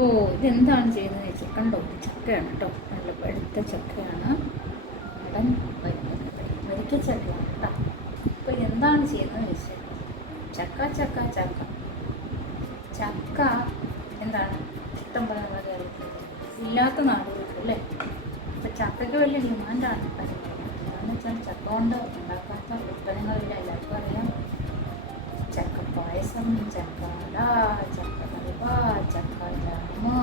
അപ്പോൾ ഇതെന്താണ് ചെയ്യുന്നത് വെച്ചാൽ കണ്ടോ ചക്കയാണ് കേട്ടോ. നല്ല വെളുത്ത ചക്കയാണ്. ഉടൻ വരിക്ക ചക്കയാണ് കേട്ടോ. അപ്പോൾ എന്താണ് ചെയ്യുന്നത് വെച്ചാൽ ചക്ക ചക്ക ചക്ക. ചക്ക എന്താണ്? ഇഷ്ടം പോലെ നമ്മുടെ ഇല്ലാത്ത നാടുകളുണ്ട് അല്ലേ? അപ്പോൾ ചക്കയ്ക്ക് വലിയ ഡിമാൻഡാണ് എന്താണെന്ന് വെച്ചാൽ ചക്ക കൊണ്ട് ഉണ്ടാക്കാത്ത ഉൽപ്പന്നങ്ങളില്ല. എല്ലാവർക്കും അറിയാം. ചക്ക പായസം ചക്ക ചക്ക ഹൽവ ജാമ്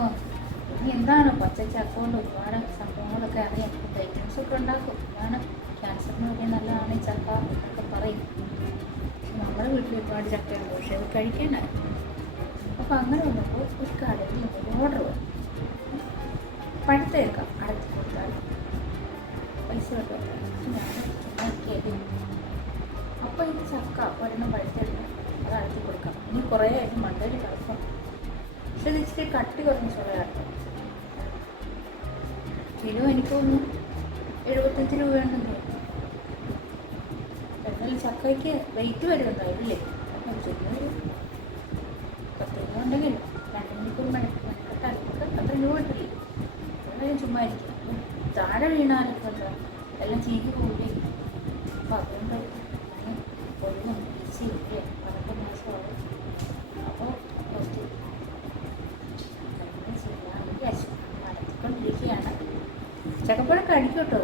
ഇനി എന്താണ്? പച്ചച്ച അക്കൗണ്ട് കൊണ്ട് ഒരുപാട് സംഭവങ്ങളൊക്കെ അറിയാം. ഐറ്റംസ് ഒക്കെ ഉണ്ടാക്കും. അതാണ് ക്യാൻസറിന് വലിയ നല്ലതാണ് ഈ ചക്ക എന്നൊക്കെ പറയും. നമ്മുടെ വീട്ടിൽ ഒരുപാട് ചക്കയുണ്ട്. പക്ഷെ അത് കഴിക്കാനായി അപ്പോൾ അങ്ങനെ വന്നപ്പോൾ ഒരു കടയിൽ ഒരു ഓർഡർ വന്നു. പഴുത്തേക്കാം അടുത്ത് കൊടുത്താൽ പൈസ കിട്ടും ഞാൻ അപ്പോൾ ഇത് ചക്ക ഒരെണ്ണം പഴുത്തെടുക്കാം അത് അടുത്ത് കൊടുക്കാം. ഇനി കുറേ ആയിട്ട് മണ്ടയിൽ കിടക്കും പക്ഷെ ഇത് ഇച്ചിരി കട്ടി കുറഞ്ഞ ചുളയാണ് കിലോ എനിക്ക് തോന്നുന്നു എഴുപത്തഞ്ച് രൂപയുണ്ടെന്ന് തോന്നുന്നു. എന്നാലും ചക്കയ്ക്ക് റേറ്റ് വരുന്നുണ്ടാവില്ലേ അപ്പം ചെന്നൊരു പത്ത് രൂപ ഉണ്ടെങ്കിൽ രണ്ട് മണിക്കൂർ മെനക്കെട്ടാൽ അത്ര രൂപ കിട്ടില്ലേ വളരെ ചുമ്മാ ഇരിക്കും. താഴെ വീണാലൊക്കെ എല്ലാം ചീക്കി പോകില്ലേ അപ്പം അതുകൊണ്ട് ഒന്നും ഇല്ലേ ചക്കപ്പഴം കഴിക്കും. കേട്ടോ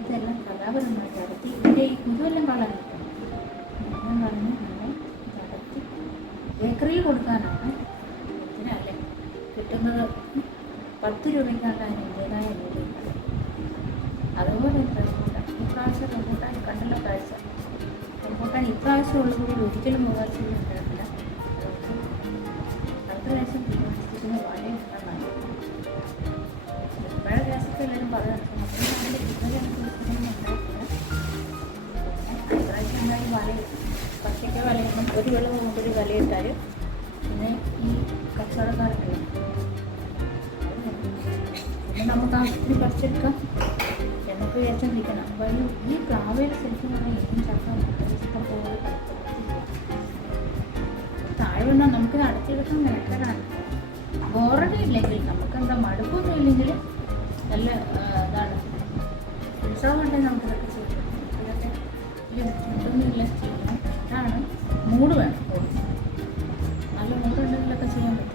ഇതെല്ലാം കലാപരമായിട്ട് നടത്തി. ഇതിന്റെ ഈ ഇതുമെല്ലാം കളഞ്ഞു. ഞാൻ പറഞ്ഞു അങ്ങനെ നടത്തി. ബേക്കറിയിൽ കൊടുക്കാനാണ്. ഇതിനല്ലേ കിട്ടുന്നത് പത്ത് രൂപയ്ക്കാണ് വിലയുള്ളത്. അതുപോലെ ഇപ്രാവശ്യം ഉള്ളതുകൂടി ഒരിക്കലും മുഖാഴ്ചയിൽ ഉണ്ടാകില്ല അടുത്ത പ്രാവശ്യം ഒരു വെള്ളം പിന്നെ ഈ കച്ചവടക്കാരുണ്ടല്ലോ നമുക്ക് ആവശ്യത്തിന് പറിച്ചെടുക്കാം. എന്നൊക്കെ വിചാരിച്ചോണ്ടിരിക്കണം. അപ്പോൾ ഈ പ്ലാവയിൽ ശരിക്കും ഇനിയും ചക്ക വന്നാൽ നമുക്ക് അടച്ചെടുക്കാൻ മെനക്കെടാണ് ബോറടി ഇല്ലെങ്കിൽ നമുക്ക് എന്താ മടുപ്പൊന്നും ഇല്ലെങ്കിൽ നല്ല ഇതാണ്. ഉത്സവം ഉണ്ടെങ്കിൽ നമുക്ക് ഇതൊക്കെ ചെയ്യാം. ഇതൊക്കെ വലിയ ചെയ്യണം ഇതാണ് മൂഡ് വേണം. നല്ല മൂടുണ്ടെങ്കിലൊക്കെ ചെയ്യാൻ പറ്റും.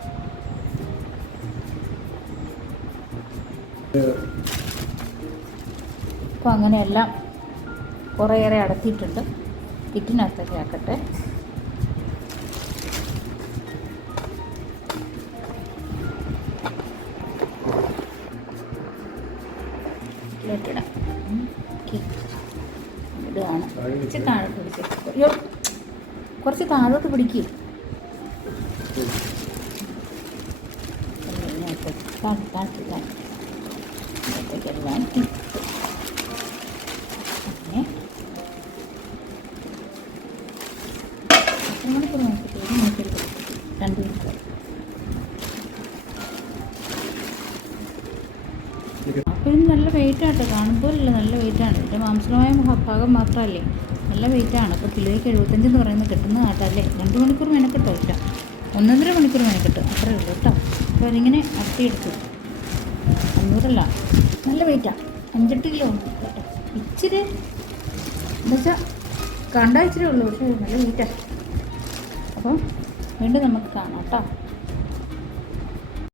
അപ്പോൾ അങ്ങനെയെല്ലാം കുറേയേറെ അടത്തിയിട്ടുണ്ട് കിറ്റിനകത്തൊക്കെ ആക്കട്ടെ. കിറ്റ്. ഇടുകയാണ് കുറച്ച് താഴെ പിടിച്ച് കുറച്ച് താഴോട്ട് പിടിക്കും ഇങ്ങോട്ടേക്കെല്ലാം അങ്ങനെ നോക്കിയിട്ട് രണ്ട് മണിക്കൂർ ഇത് നല്ല വെയിറ്റ് ആട്ടോ കാണുമ്പോഴല്ല നല്ല വെയിറ്റാണ്. ഇതിന്റെ മാംസമായ ഭാഗം മാത്രമല്ലേ? നല്ല വെയിറ്റാണ്. അപ്പോൾ കിലോയ്ക്ക് എഴുപത്തഞ്ച് എന്ന് പറയുന്നത് കിട്ടുന്ന ആട്ടല്ലേ? രണ്ട് മണിക്കൂർ മെനക്കെട്ടോ ഇല്ല ഒന്നൊന്നര മണിക്കൂർ മെനക്കെട്ട്. അത്രേ ഉള്ളൂ കേട്ടോ. അപ്പോൾ അതിങ്ങനെ അട്ടിയെടുത്തു. അഞ്ഞൂറല്ല. നല്ല വെയിറ്റാണ് അഞ്ചെട്ട് കിലോ കേട്ടോ. ഇച്ചിരി എന്താ വെച്ചാൽ കണ്ടാൽ ഇച്ചിരി ഉള്ളൂ. പക്ഷേ നല്ല വെയിറ്റാണ് അപ്പം വീണ്ടും നമുക്ക് കാണാം കേട്ടോ.